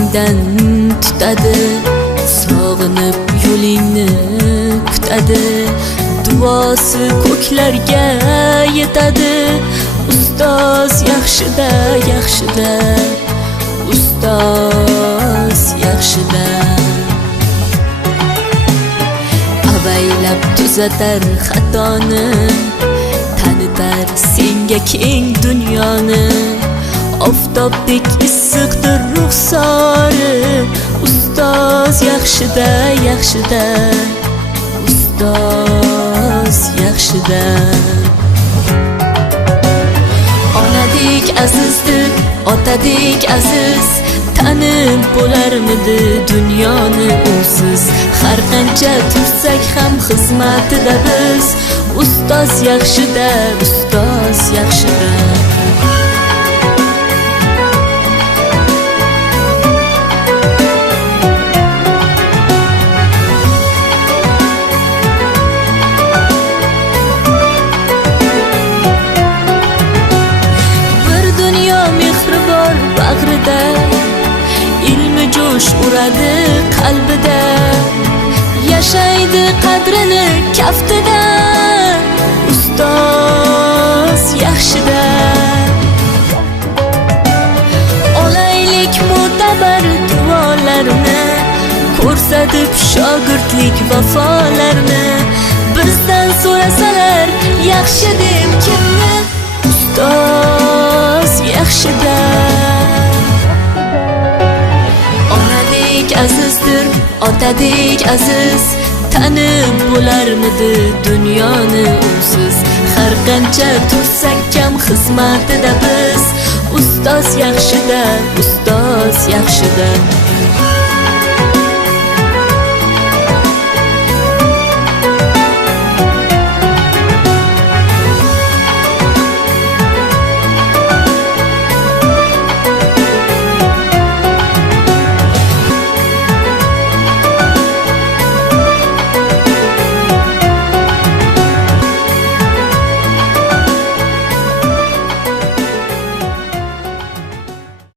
ko'nglingdan tutadi, sog'inib yo'lingni kutadi, duosi ko'klarga yetadi. Ustoz yaxshida, yaxshida, ustoz yaxshida. Avaylab tuzatar xatoni, tanitar senga keng dunyoni. Oftobdek issiqdir ruxsori, ustoz yaxshida, yaxshida, ustoz yaxshida. Onadek azizdir, otadek aziz, tanib bo'larmidi dunyoni usiz. Har qancha tursak ham xizmatida biz, ustoz yaxshida, ustoz yaxshida. Bag'rida ilmi jo'sh uradi qalbida, yashaydi qadrini kaftida, ustoz yaxshida. Olaylik mo'tabar duolarni, ko'rsatib shogirdlik vafolarni. Bizdan so'rasalar yaxshi deb kimni, ustoz yaxshida. Azizdir, otadek aziz, tanib bo'larmidi dunyoni usiz. Har qancha tursak kam xizmatida biz, ustoz yaxshida, ustoz yaxshida.